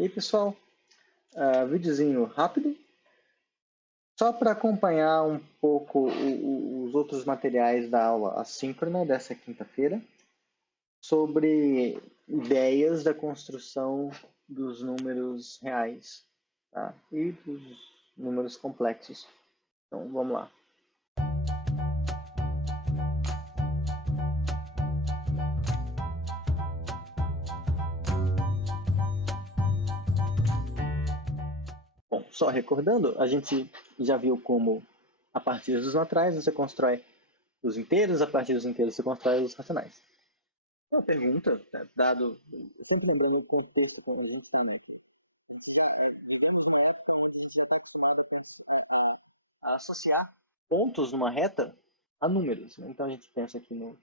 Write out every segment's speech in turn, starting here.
E aí, pessoal, videozinho rápido, só para acompanhar um pouco os outros materiais da aula assíncrona dessa quinta-feira, sobre ideias da construção dos números reais, tá? E dos números complexos. Então, vamos lá. Bom, só recordando, a gente já viu como a partir dos naturais você constrói os inteiros, a partir dos inteiros você constrói os racionais. Uma pergunta, tá, dado, sempre lembrando o contexto como a gente está aqui. Vivendo uma época onde a gente já está acostumado a associar pontos numa reta a números, né? Então a gente pensa aqui no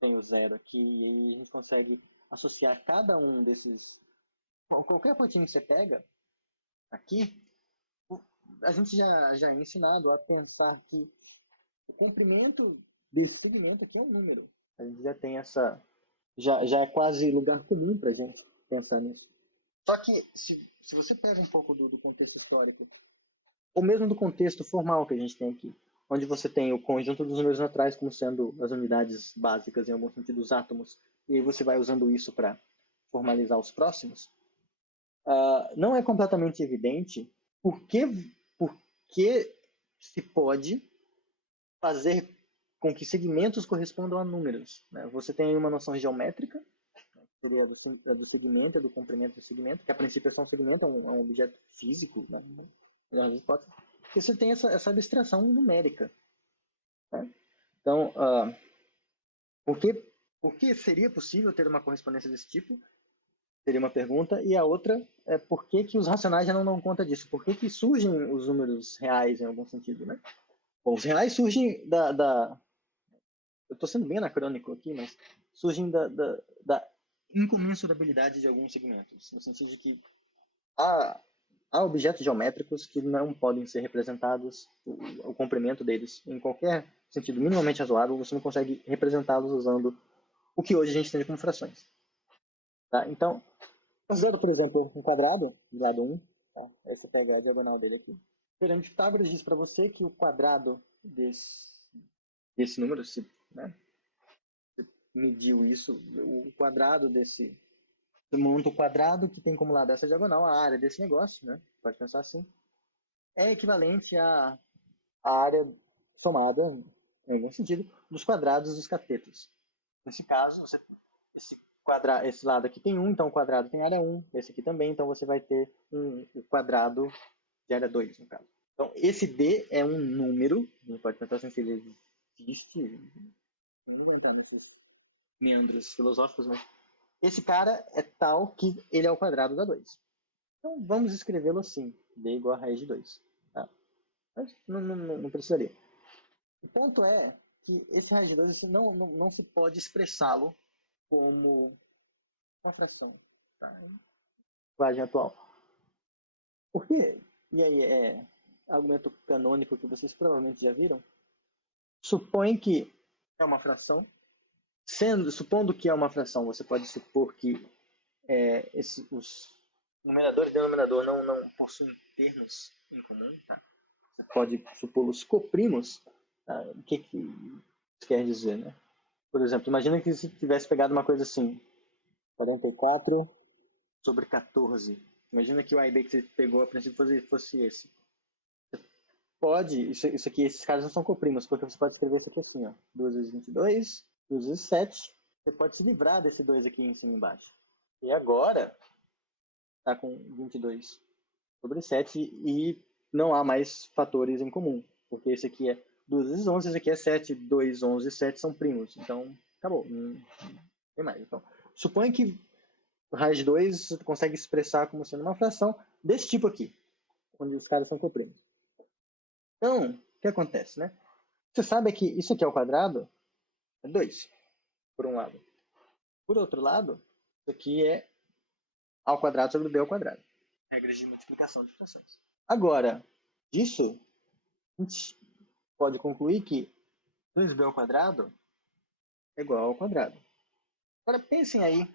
tem o zero aqui e aí a gente consegue associar cada um desses, qualquer pontinho que você pega aqui, a gente já é ensinado a pensar que o comprimento desse segmento aqui é um número. A gente já tem essa, já é quase lugar comum para a gente pensar nisso. Só que se você pega um pouco do contexto histórico, ou mesmo do contexto formal que a gente tem aqui, onde você tem o conjunto dos números naturais como sendo as unidades básicas, em algum sentido, os átomos, e aí você vai usando isso para formalizar os próximos, não é completamente evidente por que se pode fazer com que segmentos correspondam a números, né? Você tem uma noção geométrica, né, que seria do segmento, do comprimento do segmento, que a princípio é um segmento, é um objeto físico, né? E você tem essa abstração numérica. Né? Então, por que seria possível ter uma correspondência desse tipo? Seria uma pergunta. E a outra é por que os racionais já não dão conta disso? Por que surgem os números reais em algum sentido? Né? Bom, os reais surgem eu estou sendo bem anacrônico aqui, mas surgem da incomensurabilidade de alguns segmentos, no sentido de que há objetos geométricos que não podem ser representados, o comprimento deles, em qualquer sentido minimamente razoável, você não consegue representá-los usando o que hoje a gente entende como frações. Tá? Então, considerando, por exemplo, um quadrado, grado 1, tá? Essa pega a diagonal dele aqui. O Teorema de Pitágoras diz para você que o quadrado desse número, né, mediu isso, o quadrado desse. Você monta o quadrado que tem como lado essa diagonal, a área desse negócio, né? Pode pensar assim. É equivalente à área somada, em algum sentido, dos quadrados dos catetos. Nesse caso, esse lado aqui tem 1, então o quadrado tem área 1, esse aqui também, então você vai ter o quadrado de área 2, no caso. Então, esse D é um número, a gente pode pensar assim, se ele existe, não vou entrar nesses meandros filosóficos, mas esse cara é tal que ele é o quadrado da 2. Então vamos escrevê-lo assim, D igual a raiz de 2. Tá? Mas não precisaria. O ponto é que esse raiz de 2 não se pode expressá-lo como uma fração. Tá? Linguagem atual. Por quê? E aí é argumento canônico que vocês provavelmente já viram. Supõe que é uma fração. Supondo que é uma fração, você pode supor que os numerador e denominador não possuem termos em comum, tá? Você pode supô-los coprimos. Tá? O que isso quer dizer, né? Por exemplo, imagina que se tivesse pegado uma coisa assim, 44 sobre 14. Imagina que o A e B que você pegou a princípio fosse esse. Pode, isso aqui, esses caras não são coprimos, porque você pode escrever isso aqui assim, ó. 2 vezes 22, 2 vezes 7. Você pode se livrar desse 2 aqui em cima e embaixo. E agora, está com 22 sobre 7 e não há mais fatores em comum, porque esse aqui é 2 vezes 11, esse aqui é 7, 2, 11 e 7 são primos, então acabou, não tem mais. Então, suponha que raiz de 2 você consegue expressar como sendo uma fração desse tipo aqui, onde os caras são coprimos. Então, o que acontece, né? Você sabe que isso aqui ao quadrado é 2, por um lado. Por outro lado, isso aqui é ao quadrado sobre b ao quadrado. Regras de multiplicação de frações. Agora, disso, a gente pode concluir que 2b ao quadrado é igual ao quadrado. Agora, pensem aí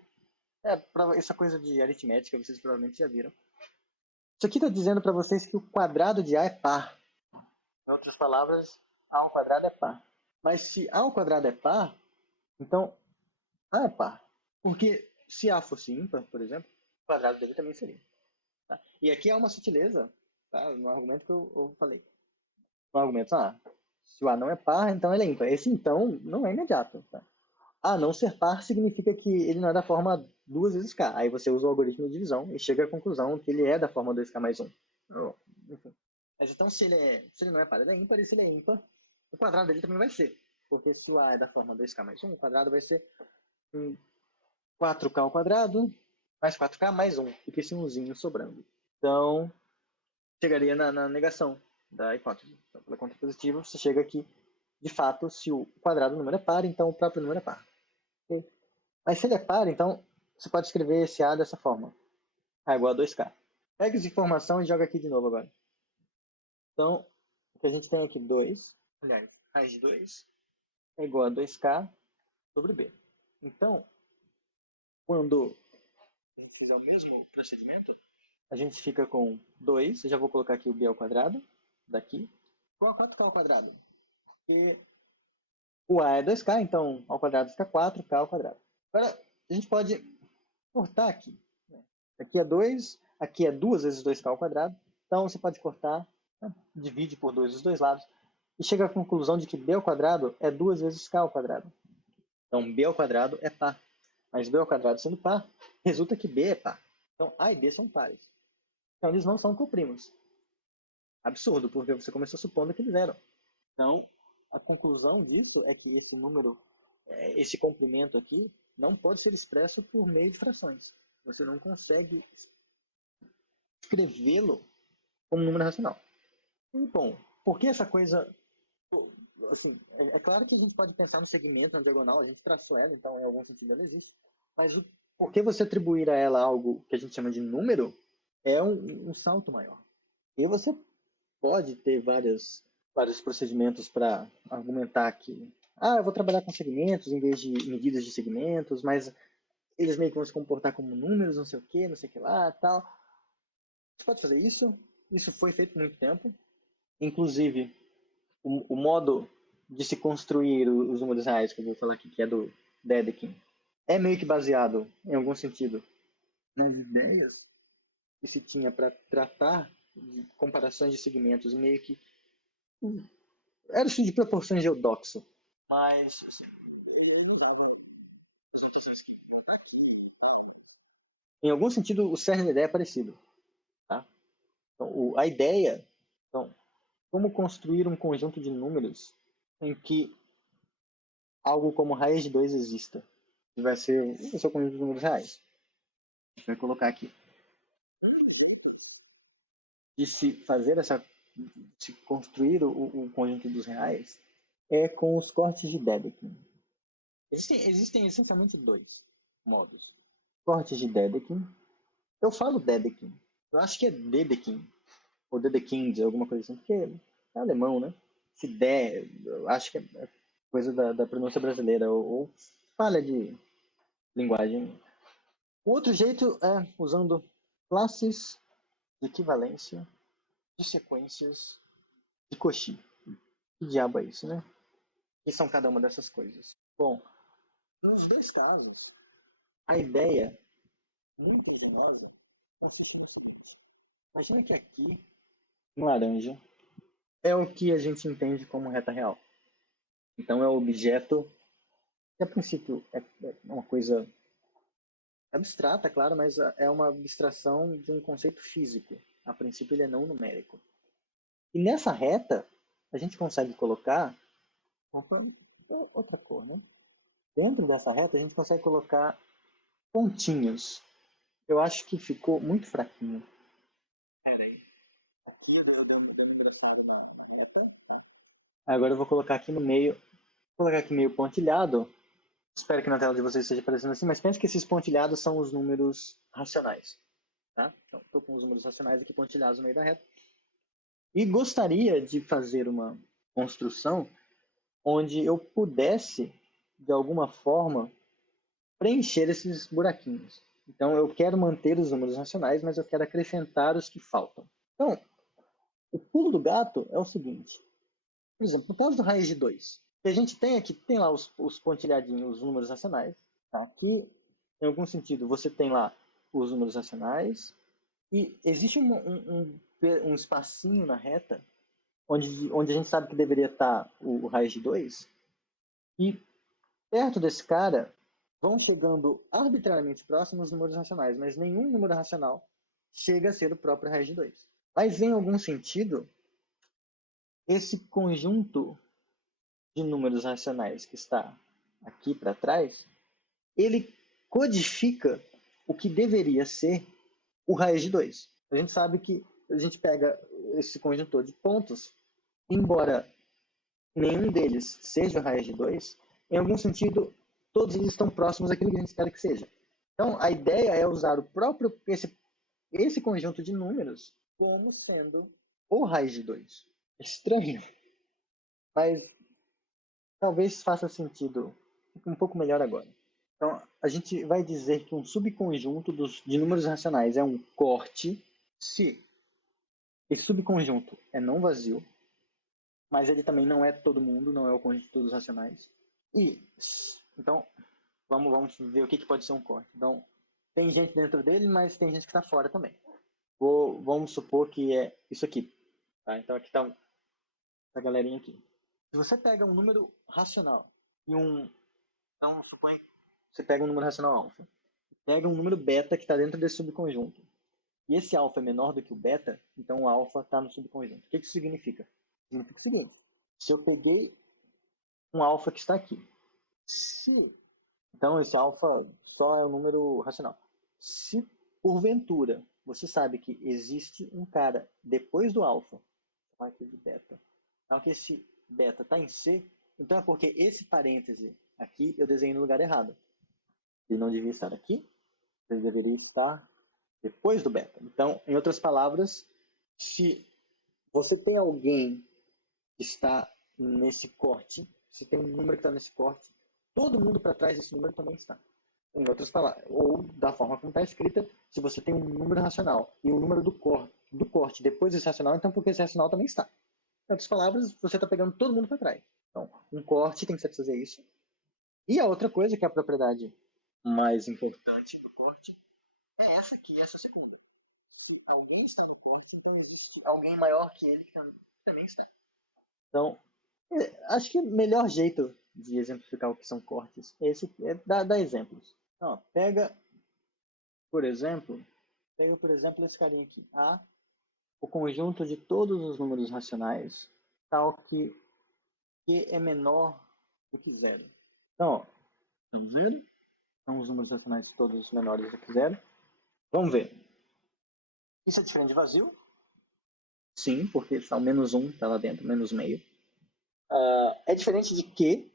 Essa coisa de aritmética, vocês provavelmente já viram. Isso aqui está dizendo para vocês que o quadrado de A é par. Em outras palavras, A ao quadrado é par. Mas se A ao quadrado é par, então A é par. Porque se A fosse ímpar, por exemplo, o quadrado dele também seria. Tá? E aqui há uma sutileza, tá? No argumento que eu falei. No argumento, se o A não é par, então ele é ímpar. Esse então não é imediato. Tá? A não ser par significa que ele não é da forma 2 vezes K. Aí você usa o algoritmo de divisão e chega à conclusão que ele é da forma 2K mais 1. Enfim. Mas então, se ele não é par, ele é ímpar, e se ele é ímpar, o quadrado dele também vai ser. Porque se o A é da forma 2K mais 1, o quadrado vai ser 4K ao quadrado mais 4K mais 1. Fica esse umzinho sobrando. Então, chegaria na negação da hipótese. Então, pela contrapositiva, você chega aqui, de fato, se o quadrado do número é par, então o próprio número é par. Okay? Mas se ele é par, então você pode escrever esse A dessa forma. A é igual a 2K. Pega essa informação e joga aqui de novo agora. Então, o que a gente tem aqui, 2, aliás, raiz de 2 é igual a 2K sobre B. Então, quando a gente fizer o mesmo procedimento, a gente fica com 2, eu já vou colocar aqui o B ao quadrado, daqui, igual a 4K ao quadrado. Porque o A é 2K, então ao quadrado fica 4K ao quadrado. Agora, a gente pode cortar aqui. Aqui é 2, aqui é 2 vezes 2K ao quadrado. Então, você pode cortar, né? Divide por 2 os dois lados, e chega à conclusão de que B ao quadrado é 2 vezes K ao quadrado. Então, B ao quadrado é par. Mas B ao quadrado sendo par, resulta que B é par. Então, A e B são pares. Então, eles não são coprimos. Absurdo, porque você começou supondo que eles eram. Então, a conclusão disso é que esse número, esse comprimento aqui, não pode ser expresso por meio de frações. Você não consegue escrevê-lo como número racional. E, bom, por que essa coisa... Assim, é claro que a gente pode pensar no segmento, na diagonal, a gente traçou ela, então em algum sentido ela existe. Mas por que você atribuir a ela algo que a gente chama de número é um salto maior. E você pode ter vários procedimentos para argumentar que eu vou trabalhar com segmentos em vez de medidas de segmentos, mas eles meio que vão se comportar como números, não sei o que lá, tal. Você pode fazer isso. Isso foi feito por muito tempo. Inclusive, o modo de se construir os números reais, que eu vou falar aqui, que é do Dedekind, é meio que baseado, em algum sentido, nas ideias que se tinha para tratar de comparações de segmentos, meio que era isso de proporções de Eudoxo. Mas, assim, ele não dava resultações que... Em algum sentido, o cerne da ideia é parecido. Tá? Então, a ideia... Então, como construir um conjunto de números em que algo como raiz de 2 exista. Que vai ser o conjunto de números reais. A gente vai colocar aqui. De se fazer de se construir o conjunto dos reais é com os cortes de Dedekind. Existem essencialmente dois modos. Cortes de Dedekind. Eu falo Dedekind. Eu acho que é Dedekind. Ou Dedekind, alguma coisa assim. Porque é alemão, né? Se der, eu acho que é coisa da pronúncia brasileira. Ou falha de linguagem. O outro jeito é usando classes de equivalência de sequências de Cauchy. Que diabo é isso, né? O que são cada uma dessas coisas? Bom, nos dois casos, a ideia muito engenhosa consiste no seguinte. Imagina que aqui, em laranja, é o que a gente entende como reta real. Então é o objeto que a princípio é uma coisa abstrata, claro, mas é uma abstração de um conceito físico. A princípio ele é não numérico. E nessa reta, a gente consegue colocar outra cor, né? Dentro dessa reta, a gente consegue colocar pontinhos. Eu acho que ficou muito fraquinho. Pera aí. Aqui eu dei uma engraçada na reta. Agora eu vou colocar aqui no meio. Vou colocar aqui meio pontilhado. Espero que na tela de vocês esteja aparecendo assim, mas pense que esses pontilhados são os números racionais. Tá? Então, estou com os números racionais aqui pontilhados no meio da reta. E gostaria de fazer uma construção onde eu pudesse, de alguma forma, preencher esses buraquinhos. Então, eu quero manter os números racionais, mas eu quero acrescentar os que faltam. Então, o pulo do gato é o seguinte. Por exemplo, no caso do raiz de 2, a gente tem aqui, tem lá os pontilhadinhos, os números racionais. Tá? Aqui, em algum sentido, você tem lá os números racionais e existe um espacinho na reta onde a gente sabe que deveria estar o raiz de 2 e perto desse cara vão chegando arbitrariamente próximos os números racionais, mas nenhum número racional chega a ser o próprio raiz de 2. Mas, em algum sentido, esse conjunto de números racionais que está aqui para trás, ele codifica o que deveria ser o raiz de 2. A gente sabe que a gente pega esse conjuntor de pontos, embora nenhum deles seja o raiz de 2, em algum sentido, todos eles estão próximos daquilo que a gente espera que seja. Então, a ideia é usar o próprio esse conjunto de números como sendo o raiz de 2. Estranho, mas talvez faça sentido um pouco melhor agora. Então, a gente vai dizer que um subconjunto de números racionais é um corte se esse subconjunto é não vazio, mas ele também não é todo mundo, não é o conjunto de todos os racionais. E, então, vamos ver o que pode ser um corte. Então, tem gente dentro dele, mas tem gente que está fora também. Vamos supor que é isso aqui. Tá? Então, aqui está a galerinha aqui. Se você pega um número racional e então, supõe que você pega um número racional alfa, pega um número beta que está dentro desse subconjunto, e esse alfa é menor do que o beta, então o alfa está no subconjunto. O que isso significa? Significa o seguinte: se eu peguei um alfa que está aqui, então esse alfa só é um número racional. Se porventura você sabe que existe um cara depois do alfa, chamar aqui de beta, então que esse beta está em C, então é porque esse parêntese aqui eu desenhei no lugar errado. Ele não devia estar aqui, ele deveria estar depois do beta. Então, em outras palavras, se você tem alguém que está nesse corte, se tem um número que está nesse corte, todo mundo para trás desse número também está. Em outras palavras, ou da forma como está escrita, se você tem um número racional e um número do corte depois desse racional, então porque esse racional também está. Em outras palavras, você está pegando todo mundo para trás. Então, um corte tem que satisfazer isso. E a outra coisa, que é a propriedade mais importante do corte, é essa aqui, essa segunda. Se alguém está no corte, então existe alguém maior que ele que também está. Então, acho que o melhor jeito de exemplificar o que são cortes é dar exemplos. Então, por exemplo, esse carinha aqui. A, o conjunto de todos os números racionais, tal que Q é menor do que zero. Então, estamos vendo? São os números racionais todos menores do que zero. Vamos ver. Isso é diferente de vazio? Sim, porque está o menos 1 está lá dentro, menos meio. É diferente de Q?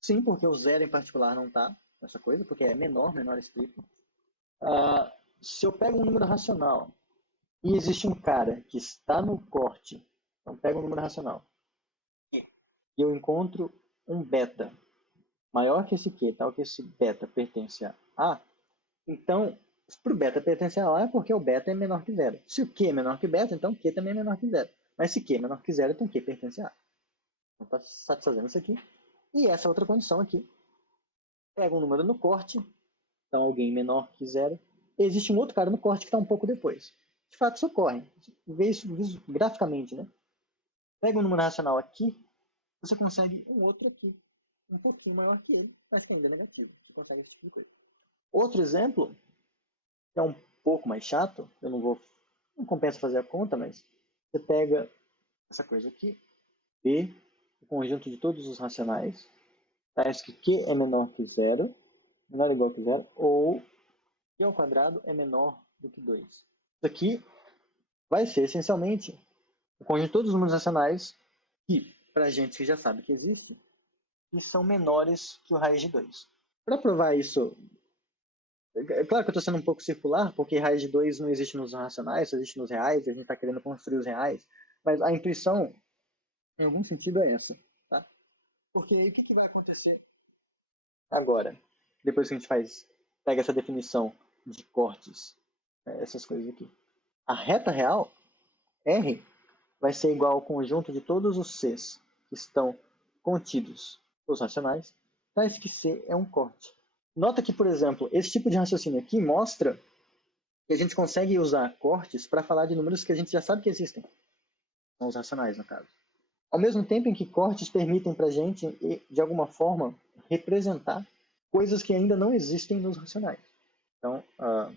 Sim, porque o zero em particular não está nessa coisa, porque é menor estrito. Se eu pego um número racional e existe um cara que está no corte, então pego um número racional, e eu encontro um beta maior que esse Q, tal que esse beta pertence a A, então, para o beta pertencer a A é porque o beta é menor que zero. Se o Q é menor que beta, então o Q também é menor que zero. Mas se Q é menor que zero, então Q pertence a A. Então está satisfazendo isso aqui. E essa outra condição aqui. Pega um número no corte, então alguém menor que zero. Existe um outro cara no corte que está um pouco depois. De fato, isso ocorre. Vê isso graficamente, né? Pega um número racional aqui, você consegue um outro aqui, um pouquinho maior que ele, mas que ainda é negativo. Você consegue esse tipo de coisa. Outro exemplo, que é um pouco mais chato, não compensa fazer a conta, mas você pega essa coisa aqui, B, o conjunto de todos os racionais, tais que Q é menor que zero, menor ou igual que zero, ou Q ao quadrado é menor do que 2. Isso aqui vai ser essencialmente o conjunto de todos os números racionais que, para a gente que já sabe que existe, que são menores que o raiz de 2. Para provar isso, é claro que eu estou sendo um pouco circular, porque raiz de 2 não existe nos racionais, só existe nos reais, e a gente está querendo construir os reais, mas a intuição, em algum sentido, é essa. Tá? Porque aí o que vai acontecer agora? Depois que a gente pega essa definição de cortes, essas coisas aqui. A reta real, R, vai ser igual ao conjunto de todos os Cs que estão contidos nos racionais, tais que C é um corte. Nota que, por exemplo, esse tipo de raciocínio aqui mostra que a gente consegue usar cortes para falar de números que a gente já sabe que existem. São os racionais, no caso. Ao mesmo tempo em que cortes permitem para a gente, de alguma forma, representar coisas que ainda não existem nos racionais. Então, a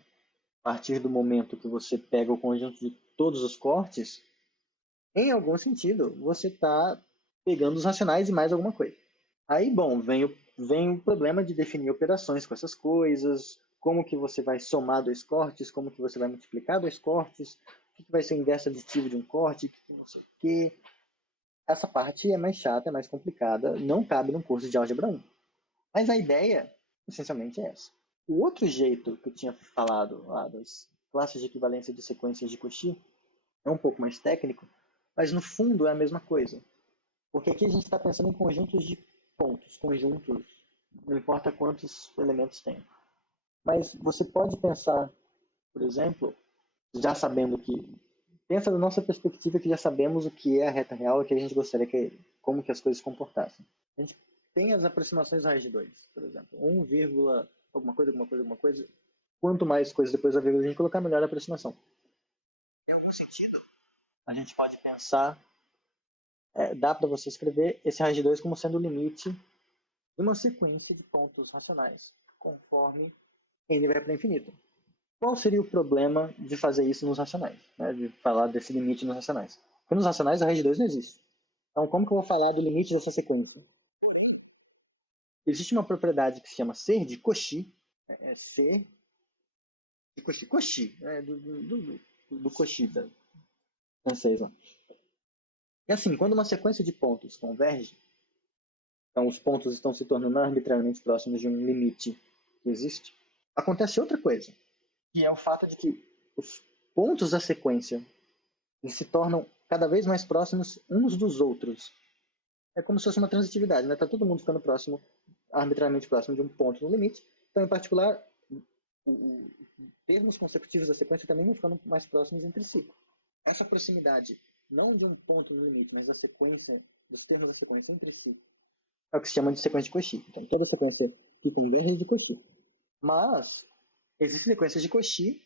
partir do momento que você pega o conjunto de todos os cortes, em algum sentido, você está pegando os racionais e mais alguma coisa. Aí, bom, vem o problema de definir operações com essas coisas, como que você vai somar dois cortes, como que você vai multiplicar dois cortes, o que vai ser o inverso aditivo de um corte, não sei o quê. Essa parte é mais chata, é mais complicada, não cabe num curso de álgebra 1. Mas a ideia, essencialmente, é essa. O outro jeito que eu tinha falado lá das classes de equivalência de sequências de Cauchy é um pouco mais técnico, mas no fundo é a mesma coisa. Porque aqui a gente está pensando em conjuntos de pontos, conjuntos, não importa quantos elementos tem. Mas você pode pensar, por exemplo, já sabendo que pensa da nossa perspectiva que já sabemos o que é a reta real e que a gente gostaria como que as coisas se comportassem. A gente tem as aproximações raiz de 2, por exemplo. 1, alguma coisa, alguma coisa, alguma coisa. Quanto mais coisas depois da vírgula a gente colocar, melhor a aproximação. Em algum sentido, a gente pode pensar, dá para você escrever esse raiz de 2 como sendo o limite de uma sequência de pontos racionais, conforme n vai para infinito. Qual seria o problema de fazer isso nos racionais? Né? De falar desse limite nos racionais? Porque nos racionais a raiz de 2 não existe. Então, como que eu vou falar do limite dessa sequência? Existe uma propriedade que se chama ser de Cauchy. Ser de Cauchy. Cauchy, do Cauchy, da francês. É assim, quando uma sequência de pontos converge, então os pontos estão se tornando arbitrariamente próximos de um limite que existe, acontece outra coisa, que é o fato de que os pontos da sequência eles se tornam cada vez mais próximos uns dos outros. É como se fosse uma transitividade, né? Tá todo mundo ficando próximo, arbitrariamente próximo de um ponto no limite. Então, em particular, termos consecutivos da sequência também vão ficando mais próximos entre si. Essa proximidade, não de um ponto no limite, mas da sequência, dos termos da sequência entre si, é o que se chama de sequência de Cauchy. Então, toda sequência que tem é de Cauchy. Mas, existem sequências de Cauchy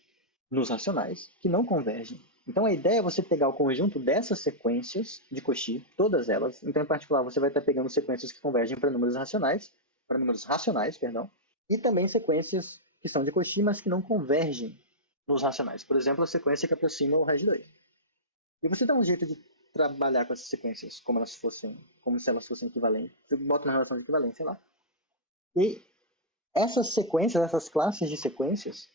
nos racionais que não convergem. Então a ideia é você pegar o conjunto dessas sequências de Cauchy, todas elas. Então, em particular, você vai estar pegando sequências que convergem para números racionais, e também sequências que são de Cauchy, mas que não convergem nos racionais. Por exemplo, a sequência que aproxima o raiz de 2. E você dá um jeito de trabalhar com essas sequências como se elas fossem equivalentes. Você bota uma relação de equivalência lá. E essas sequências, essas classes de sequências,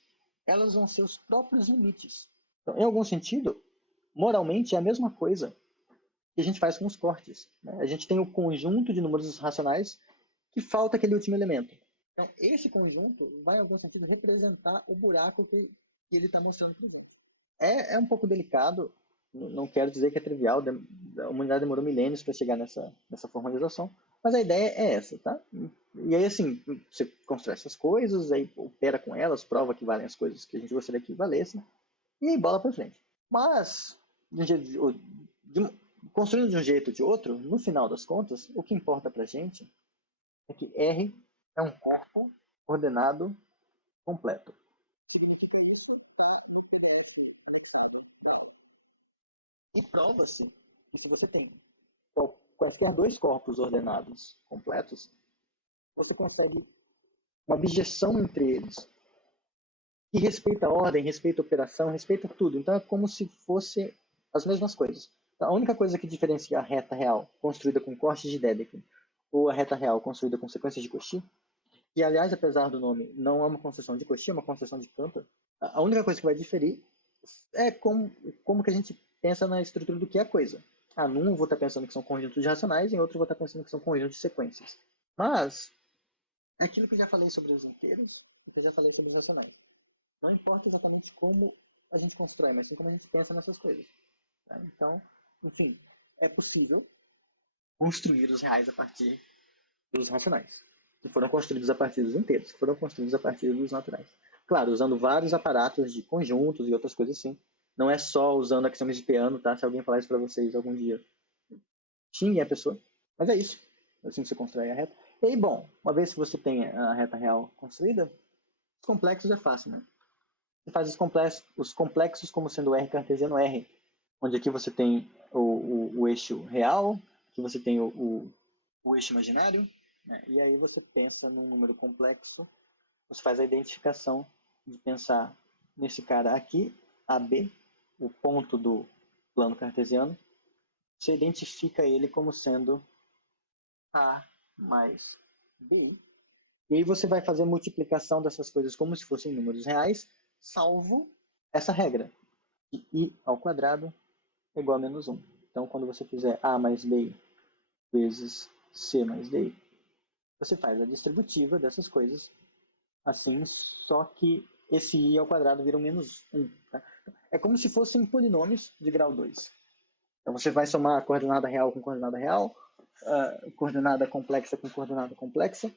elas vão ser os próprios limites. Então, em algum sentido, moralmente é a mesma coisa que a gente faz com os cortes. Né? A gente tem o conjunto de números racionais que falta aquele último elemento. Então, esse conjunto vai, em algum sentido, representar o buraco que ele está mostrando para o mundo. É um pouco delicado, não quero dizer que é trivial, a humanidade demorou milênios para chegar nessa formalização, mas a ideia é essa, tá? E aí, assim, você constrói essas coisas, aí opera com elas, prova que valem as coisas que a gente gostaria que valessem, e aí bola para frente. Mas, construindo de um jeito ou de outro, no final das contas, o que importa para a gente é que R é um corpo ordenado completo. Significa isso está no PDF anexado. E prova-se que se você tem quaisquer dois corpos ordenados completos, você consegue uma objeção entre eles que respeita a ordem, respeita a operação, respeita tudo. Então é como se fossem as mesmas coisas. Então, a única coisa que diferencia a reta real construída com cortes de Dedekind ou a reta real construída com sequências de Cauchy, que aliás, apesar do nome, não é uma construção de Cauchy, é uma construção de Cantor, a única coisa que vai diferir é como que a gente pensa na estrutura do que é a coisa. Num vou estar pensando que são conjuntos de racionais, em outro vou estar pensando que são conjuntos de sequências. Mas, é aquilo que eu já falei sobre os inteiros e que eu já falei sobre os racionais. Não importa exatamente como a gente constrói, mas sim como a gente pensa nessas coisas. Tá? Então, enfim, é possível construir os reais a partir dos racionais, que foram construídos a partir dos inteiros, que foram construídos a partir dos naturais. Claro, usando vários aparatos de conjuntos e outras coisas assim. Não é só usando axiomas de Peano, tá? Se alguém falar isso para vocês algum dia, xinguem a pessoa. Mas é isso. Assim você constrói a reta. E aí, bom, uma vez que você tem a reta real construída, os complexos é fácil, né? Você faz os complexos como sendo R cartesiano R, onde aqui você tem o eixo real, aqui você tem o eixo imaginário, né? E aí você pensa num número complexo, você faz a identificação de pensar nesse cara aqui, AB, o ponto do plano cartesiano, você identifica ele como sendo A mais BI, e aí você vai fazer a multiplicação dessas coisas como se fossem números reais, salvo essa regra, de I ao quadrado é igual a menos 1. Então, quando você fizer A mais BI vezes C mais DI, você faz a distributiva dessas coisas assim, só que esse I ao quadrado vira um menos 1. Tá? É como se fossem polinômios de grau 2. Então, você vai somar a coordenada real com coordenada real, coordenada complexa com coordenada complexa,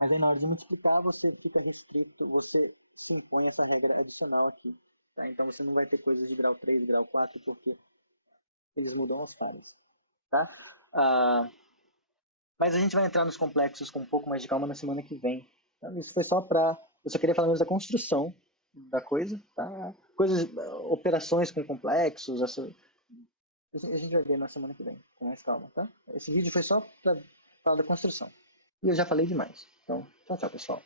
mas aí na hora de multiplicar, você fica restrito, você impõe essa regra adicional aqui. Tá? Então, você não vai ter coisas de grau 3, grau 4, porque eles mudam os pares. Tá? Mas a gente vai entrar nos complexos com um pouco mais de calma na semana que vem. Então, isso foi só para... Eu só queria falar mais da construção da coisa. Tá? Coisas, operações com complexos, a gente vai ver na semana que vem, com mais calma. Tá? Esse vídeo foi só para falar da construção. E eu já falei demais. Então, tchau, tchau, pessoal.